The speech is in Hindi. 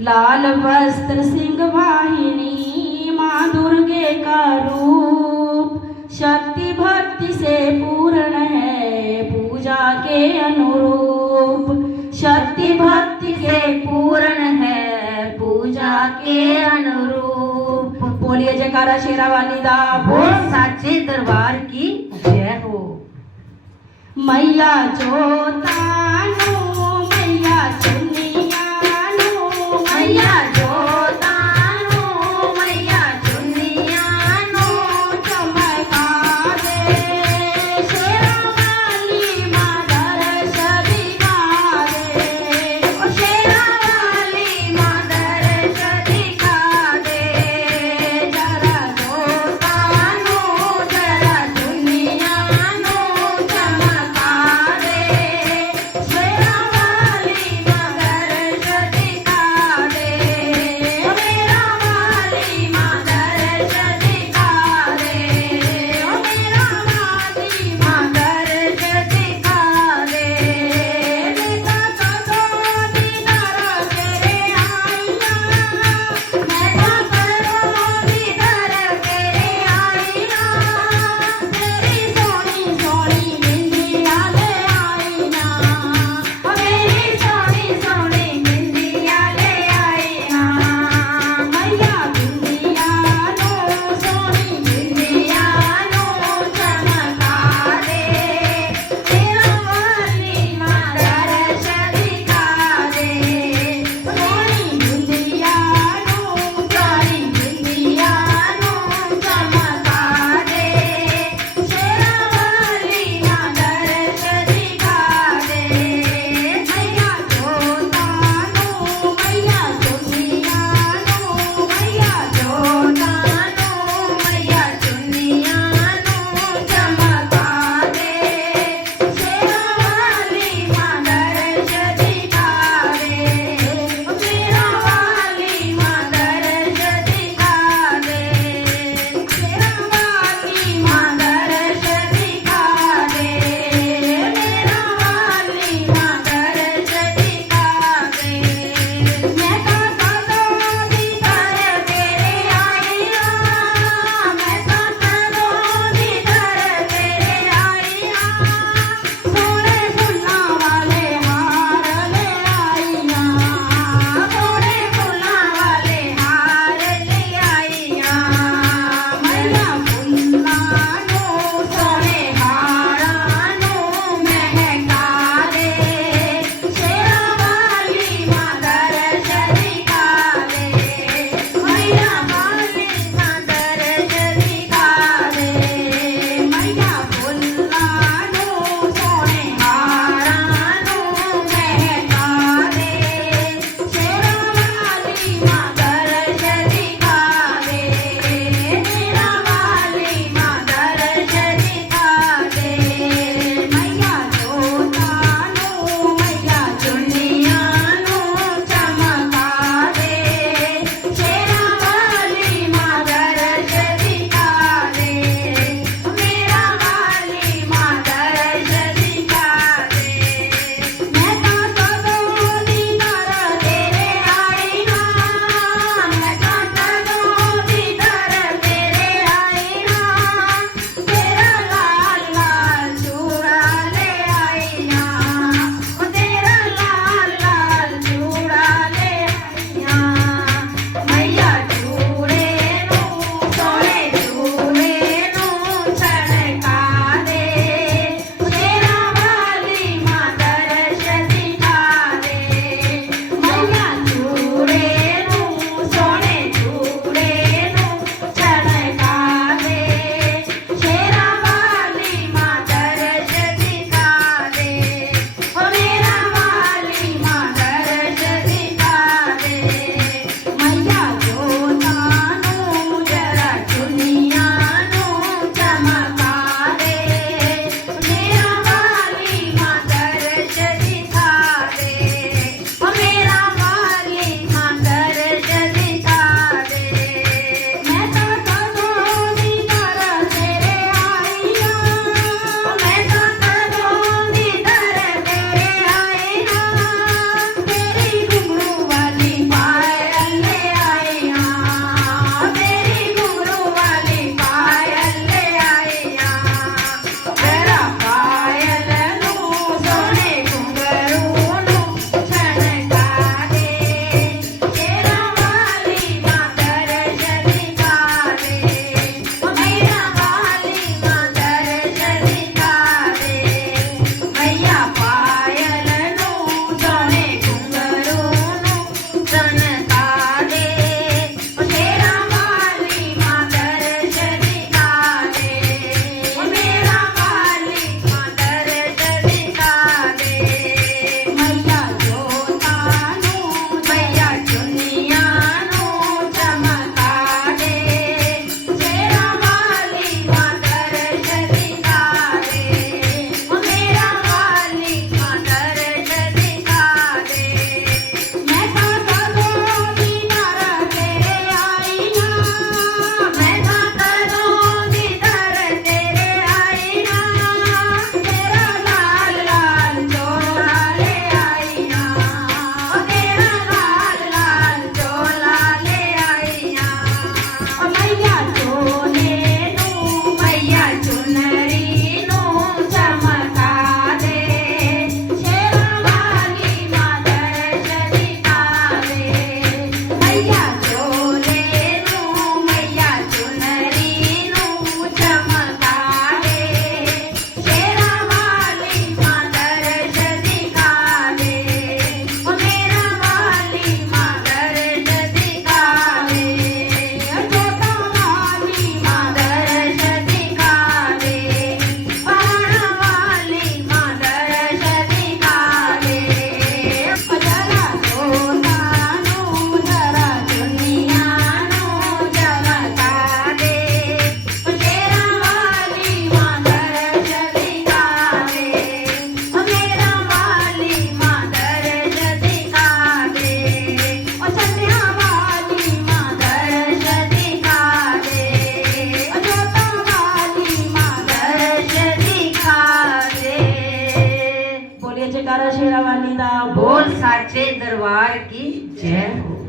लाल वस्त्र सिंह वाहिनी माँ दुर्गे का रूप, शक्ति भक्ति से पूर्ण है पूजा के अनुरूप। शक्ति भक्ति के पूर्ण है पूजा के अनुरूप। बोलिए जयकारा शेरा वाली दा बोल साचे दरबार की जय हो। मैया जोतानो मैया चुनियानो, मैया जोतानो मैया चुनियानो, चमका दे शेरा वाली माँ दर्श दिखा दे। ओ शेरा वाली माँ दर्श दिखा दे। जरा जोतानो जरा चुनियानो, चमका दे शेरा वाली माँ दर्श दिखा दे। મારા શેરાવાની દા બોલ સાચે દરબાર કી જય હો.